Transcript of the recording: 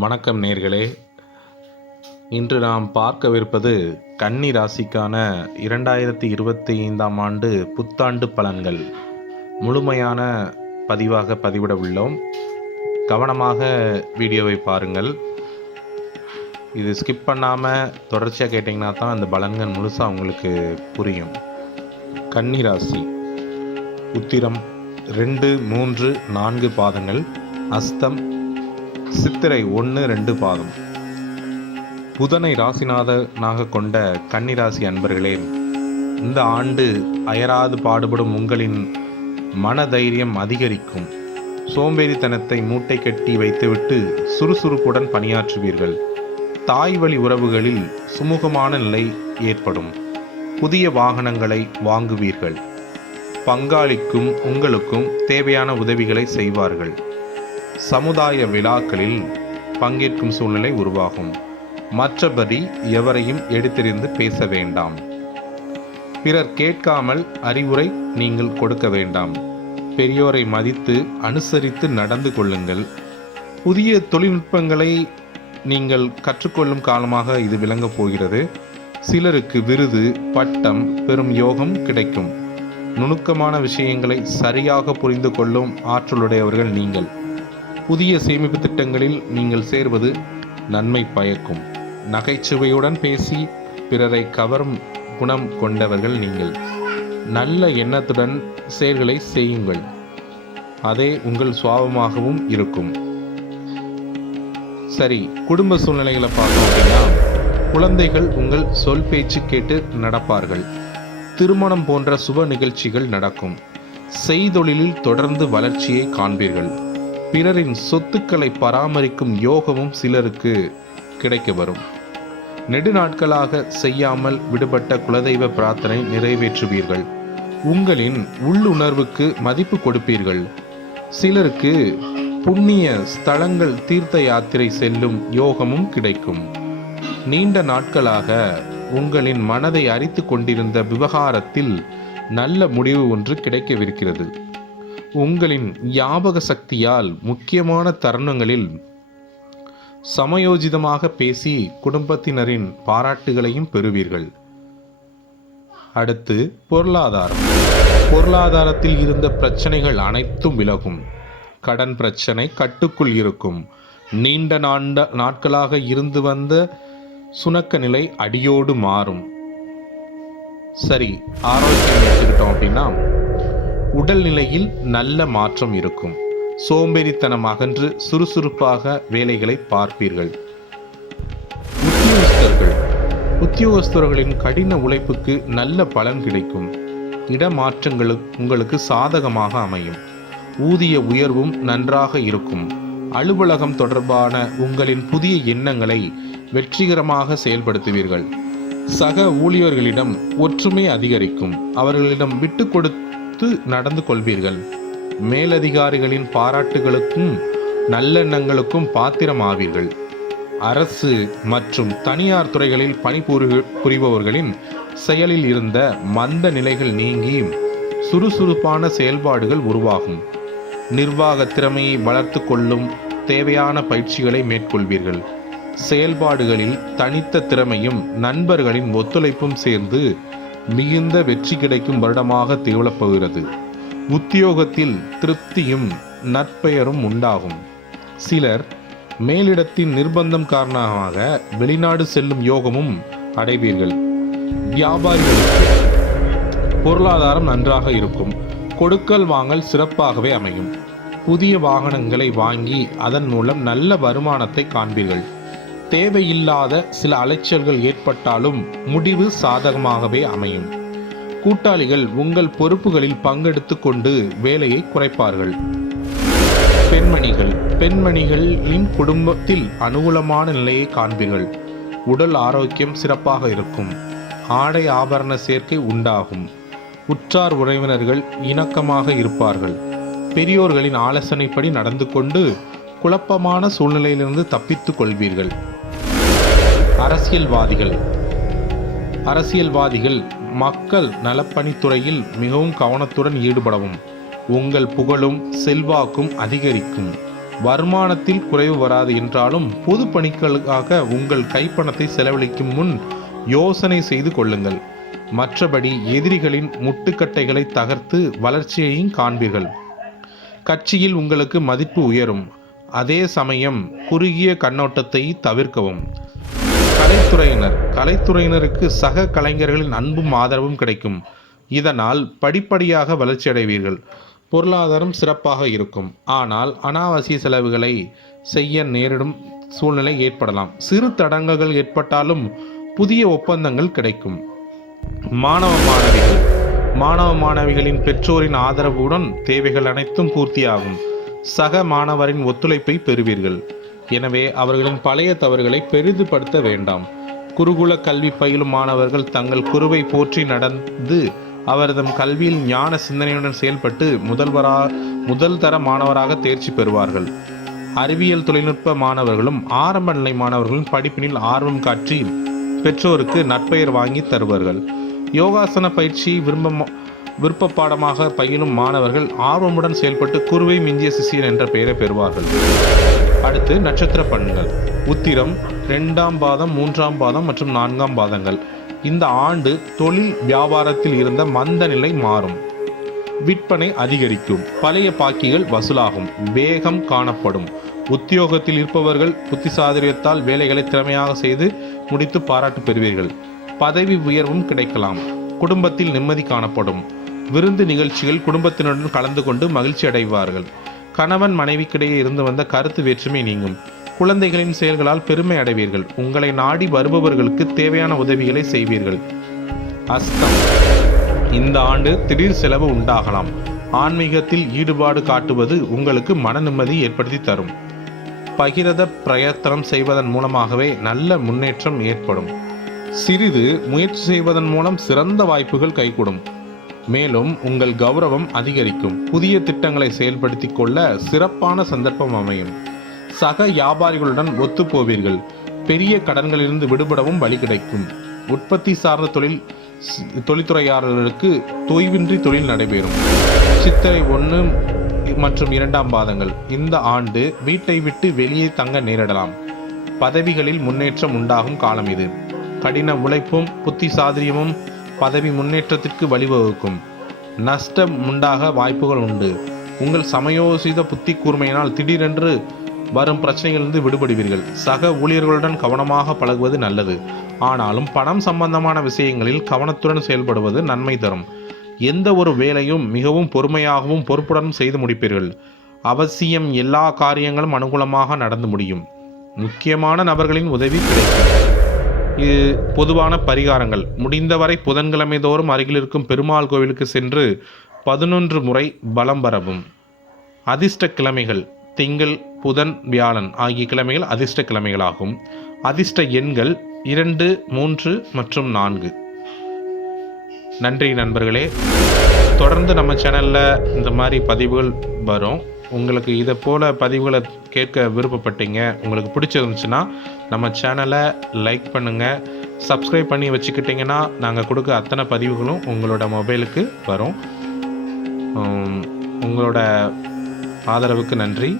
வணக்கம் நேர்களே. இன்று நாம் பார்க்கவிருப்பது கன்னி ராசிக்கான இரண்டாயிரத்தி இருபத்தி ஐந்தாம் ஆண்டு புத்தாண்டு பலன்கள். முழுமையான பதிவாக பதிவிட உள்ளோம். கவனமாக வீடியோவை பாருங்கள். இது ஸ்கிப் பண்ணாமல் தொடர்ச்சியாக கேட்டிங்கன்னா தான் அந்த பலன்கள் முழுசாக உங்களுக்கு புரியும். கன்னி ராசி. உத்திரம் ரெண்டு மூன்று நான்கு பாதங்கள். அஸ்தம் சித்திரை ஒன்று ரெண்டு பாதம் புதனை ராசிநாதனாக கொண்ட கன்னிராசி அன்பர்களே இந்த ஆண்டு அயராது பாடுபடும் உங்களின் மனதைரியம் அதிகரிக்கும். சோம்பேறித்தனத்தை மூட்டை கட்டி வைத்துவிட்டு சுறுசுறுப்புடன் பணியாற்றுவீர்கள். தாய் வழி உறவுகளில் சுமூகமான நிலை ஏற்படும். புதிய வாகனங்களை வாங்குவீர்கள். பங்காளிக்கும் உங்களுக்கும் தேவையான உதவிகளை செய்வார்கள். சமுதாய விழாக்களில் பங்கேற்கும் சூழ்நிலை உருவாகும். மற்றபடி எவரையும் எடுத்தெறிந்து பேச வேண்டாம். பிறர் கேட்காமல் அறிவுரை நீங்கள் கொடுக்க வேண்டாம். பெரியோரை மதித்து அனுசரித்து நடந்து கொள்ளுங்கள். புதிய தொழில்நுட்பங்களை நீங்கள் கற்றுக்கொள்ளும் காலமாக இது விளங்கப் போகிறது. சிலருக்கு விருது பட்டம் பெரும் யோகம் கிடைக்கும். நுணுக்கமான விஷயங்களை சரியாக புரிந்து கொள்ளும் ஆற்றலுடையவர்கள் நீங்கள். புதிய சேமிப்பு திட்டங்களில் நீங்கள் சேர்வது நன்மை பயக்கும். நகைச்சுவையுடன் பேசி பிறரை கவரும் குணம் கொண்டவர்கள் நீங்கள். நல்ல எண்ணத்துடன் செயல்களை செய்யுங்கள். அதே உங்கள் சுவாபமாகவும் இருக்கும். சரி குடும்ப சூழ்நிலைகளை பார்த்தோம் அப்படின்னா குழந்தைகள் உங்கள் சொல் பேச்சு கேட்டு நடப்பார்கள். திருமணம் போன்ற சுப நிகழ்ச்சிகள் நடக்கும். செய்தொழிலில் தொடர்ந்து வளர்ச்சியை காண்பீர்கள். பிறரின் சொத்துக்களை பராமரிக்கும் யோகமும் சிலருக்கு கிடைக்க வரும். நெடுநாட்களாக செய்யாமல் விடுபட்ட குலதெய்வ பிரார்த்தனை நிறைவேற்றுவீர்கள். உங்களின் உள்ளுணர்வுக்கு மதிப்பு கொடுப்பீர்கள். சிலருக்கு புண்ணிய ஸ்தலங்கள் தீர்த்த யாத்திரை செல்லும் யோகமும் கிடைக்கும். நீண்ட நாட்களாக உங்களின் மனதை அரித்து கொண்டிருந்த விவகாரத்தில் நல்ல முடிவு ஒன்று கிடைக்கவிருக்கிறது. உங்களின் ஞாபக சக்தியால் முக்கியமான தருணங்களில் சமயோஜிதமாக பேசி குடும்பத்தினரின் பாராட்டுகளையும் பெறுவீர்கள். அடுத்து பொருளாதாரம். பொருளாதாரத்தில் இருந்த பிரச்சனைகள் அனைத்தும் விலகும். கடன் பிரச்சனை கட்டுக்குள் இருக்கும். நீண்ட நாண்ட நாட்களாக இருந்து வந்த சுணக்க நிலை அடியோடு மாறும். சரி ஆரோக்கியம் வச்சுக்கிட்டோம் அப்படின்னா உடல்நிலையில் நல்ல மாற்றம் இருக்கும். சோம்பேறித்தனம் அகன்று சுறுசுறுப்பாக வேலைகளை பார்ப்பீர்கள். உத்தியோகஸ்தர்கள். உத்தியோகஸ்தர்களின் கடின உழைப்புக்கு நல்ல பலன் கிடைக்கும். இடமாற்றங்கள் உங்களுக்கு சாதகமாக அமையும். ஊதிய உயர்வும் நன்றாக இருக்கும். அலுவலகம் தொடர்பான உங்களின் புதிய எண்ணங்களை வெற்றிகரமாக செயல்படுத்துவீர்கள். சக ஊழியர்களிடம் ஒற்றுமை அதிகரிக்கும். அவர்களிடம் விட்டு கொடுத்து நடந்து கொள்வீர்கள். மேலதிகாரிகளின் பாராட்டுகளுக்கும் நல்லெண்ணங்களுக்கும் பாத்திரமாவீர்கள். அரசு மற்றும் தனியார் துறைகளில் பணிபுரி புரிபவர்களின் செயலில் இருந்த மந்த நிலைகள் நீங்கி சுறுசுறுப்பான செயல்பாடுகள் உருவாகும். நிர்வாக திறமையை வளர்த்து கொள்ளும் தேவையான பயிற்சிகளை மேற்கொள்வீர்கள். செயல்பாடுகளில் தனித்த திறமையும் நண்பர்களின் ஒத்துழைப்பும் சேர்ந்து மிகுந்த வெற்றி கிடைக்கும் வருடமாக திகழப்போகிறது உத்தியோகத்தில் திருப்தியும் நற்பெயரும் உண்டாகும். சிலர் மேலிடத்தின் நிர்பந்தம் காரணமாக வெளிநாடு செல்லும் யோகமும் அடைவீர்கள். வியாபாரிகளுக்கு பொருளாதாரம் நன்றாக இருக்கும். கொடுக்கல் வாங்கல் சிறப்பாகவே அமையும். புதிய வாகனங்களை வாங்கி அதன் மூலம் நல்ல வருமானத்தை காண்பீர்கள். தேவையில்லாத சில அலைச்சல்கள் ஏற்பட்டாலும் முடிவு சாதகமாகவே அமையும். கூட்டாளிகள் உங்கள் பொறுப்புகளில் பங்கெடுத்து கொண்டு வேலையை குறைப்பார்கள். பெண்மணிகள் பெண்மணிகளின் குடும்பத்தில் அனுகூலமான நிலையை காண்பீர்கள். உடல் ஆரோக்கியம் சிறப்பாக இருக்கும். ஆடை ஆபரண சேர்க்கை உண்டாகும். உற்றார் உறவினர்கள் இணக்கமாக இருப்பார்கள். பெரியோர்களின் ஆலோசனைப்படி நடந்து கொண்டு குழப்பமான சூழ்நிலையிலிருந்து தப்பித்துக் கொள்வீர்கள். அரசியல்வாதிகள். அரசியல்வாதிகள் மக்கள் நலப்பணித்துறையில் மிகவும் கவனத்துடன் ஈடுபடவும் உங்கள் புகழும் செல்வாக்கும் அதிகரிக்கும். வருமானத்தில் குறைவு வராது என்றாலும் பொது பணிகளுக்காக உங்கள் கைப்பணத்தை செலவழிக்கும் முன் யோசனை செய்து கொள்ளுங்கள். மற்றபடி எதிரிகளின் முட்டுக்கட்டைகளை தகர்த்து வளர்ச்சியையும் காண்பீர்கள். கட்சியில் உங்களுக்கு மதிப்பு உயரும். அதே சமயம் குறுகிய கண்ணோட்டத்தை தவிர்க்கவும். கலைத்துறையினர் கலைத்துறையினருக்கு சக கலைஞர்களின் அன்பும் ஆதரவும் கிடைக்கும். இதனால் படிப்படியாக வளர்ச்சியடைவீர்கள். பொருளாதாரம் சிறப்பாக இருக்கும். ஆனால் அனாவசிய செலவுகளை செய்ய நேரிடும் சூழ்நிலை ஏற்படலாம். சிறு தடங்குகள் ஏற்பட்டாலும் புதிய ஒப்பந்தங்கள் கிடைக்கும். மாணவ மாணவிகள். மாணவ மாணவிகளின் பெற்றோரின் ஆதரவுடன் தேவைகள் அனைத்தும் பூர்த்தியாகும். சக மாணவரின் ஒத்துழைப்பை பெறுவீர்கள். எனவே அவர்களின் பழைய தவறுகளை பெரிதுபடுத்த வேண்டாம். குருகுல கல்வி பயிலும் மாணவர்கள் தங்கள் குருவை போற்றி நடந்து அவரது கல்வியில் ஞான சிந்தனையுடன் செயல்பட்டு முதல்வரா முதல் தர மாணவராக தேர்ச்சி பெறுவார்கள். அறிவியல் தொழில்நுட்ப மாணவர்களும் ஆரம்ப நிலை மாணவர்களும் படிப்பினில் ஆர்வம் காட்டி பெற்றோருக்கு நட்பெயர் வாங்கி தருவார்கள். யோகாசன பயிற்சி விரும்ப விருப்ப பாடமாக பயிலும் மாணவர்கள் ஆர்வமுடன் செயல்பட்டு குருவை மிஞ்சிய சிஷியன் என்ற பெயரை பெறுவார்கள். அடுத்து நட்சத்திர பலன்கள் உத்திரம் ரெண்டாம் பாதம் மூன்றாம் பாதம் மற்றும் நான்காம் பாதங்கள். இந்த ஆண்டு தொழில் வியாபாரத்தில் இருந்த மந்த நிலை மாறும். விற்பனை அதிகரிக்கும். பழைய பாக்கிகள் வசூலாகும். வேகம் காணப்படும். உத்தியோகத்தில் இருப்பவர்கள் புத்திசாதுரியத்தால் வேலைகளை திறமையாக செய்து முடித்து பாராட்டு பெறுவீர்கள். பதவி உயர்வும் கிடைக்கலாம். குடும்பத்தில் நிம்மதி காணப்படும். விருந்து நிகழ்ச்சிகள் குடும்பத்தினருடன் கலந்து கொண்டு மகிழ்ச்சி அடைவார்கள். கணவன் மனைவிக்கிடையே இருந்து வந்த கருத்து வேற்றுமை நீங்கும். குழந்தைகளின் செயல்களால் பெருமை அடைவீர்கள். உங்களை நாடி வருபவர்களுக்கு தேவையான உதவிகளை செய்வீர்கள். அஸ்தம். இந்த ஆண்டு திடீர் செலவு உண்டாகலாம். ஆன்மீகத்தில் ஈடுபாடு காட்டுவது உங்களுக்கு மன நிம்மதி ஏற்படுத்தி தரும். பகிரத பிரயத்தனம் செய்வதன் மூலமாகவே நல்ல முன்னேற்றம் ஏற்படும். சிறிது முயற்சி செய்வதன் மூலம் சிறந்த வாய்ப்புகள் கைகூடும். மேலும் உங்கள் கௌரவம் அதிகரிக்கும். புதிய திட்டங்களை செயல்படுத்திக் கொள்ள சிறப்பான சந்தர்ப்பம் அமையும். சக வியாபாரிகளுடன் ஒத்துப்போவீர்கள். பெரிய கடன்களிலிருந்து விடுபடவும் வழி கிடைக்கும். உற்பத்தி சார்ந்த தொழில் தொழில்துறையாளர்களுக்கு தொய்வின்றி தொழில் நடைபெறும். சித்திரை ஒன்று மற்றும் இரண்டாம் பாதங்கள். இந்த ஆண்டு வீட்டை விட்டு வெளியே தங்க நேரிடலாம். பதவிகளில் முன்னேற்றம் உண்டாகும் காலம் இது. கடின உழைப்பும் புத்தி சாதுரியமும் பதவி முன்னேற்றத்திற்கு வழிவகுக்கும். நஷ்டம் உண்டாக வாய்ப்புகள் உண்டு. உங்கள் சமயோசித புத்தி கூர்மையினால் திடீரென்று வரும் பிரச்சனைகளிலிருந்து விடுபடுவீர்கள். சக ஊழியர்களுடன் கவனமாக பழகுவது நல்லது. ஆனாலும் பணம் சம்பந்தமான விஷயங்களில் கவனத்துடன் செயல்படுவது நன்மை தரும். எந்த ஒரு வேலையும் மிகவும் பொறுமையாகவும் பொறுப்புடனும் செய்து முடிப்பீர்கள். அவசியம் எல்லா காரியங்களும் அனுகூலமாக நடந்து முடியும். முக்கியமான நபர்களின் உதவி கிடைக்கும். இது பொதுவான பரிகாரங்கள். முடிந்தவரை புதன்கிழமை தோறும் அருகில் இருக்கும் பெருமாள் கோவிலுக்கு சென்று பதினொன்று முறை பலம் பரவும். அதிர்ஷ்ட கிழமைகள் திங்கள் புதன் வியாழன் ஆகிய கிழமைகள் அதிர்ஷ்ட கிழமைகளாகும். அதிர்ஷ்ட எண்கள் இரண்டு மூன்று மற்றும் நான்கு. நன்றி நண்பர்களே. தொடர்ந்து நம்ம சேனலில் இந்த மாதிரி பதிவுகள் வரும். உங்களுக்கு இதை போல் பதிவுகளை கேட்க விருப்பப்பட்டீங்க உங்களுக்கு பிடிச்சிருந்துச்சுன்னா நம்ம சேனலை லைக் பண்ணுங்கள் சப்ஸ்கிரைப் பண்ணி வச்சுக்கிட்டிங்கன்னா நாங்கள் கொடுக்க அத்தனை பதிவுகளும் உங்களோட மொபைலுக்கு வரும். உங்களோட ஆதரவுக்கு நன்றி.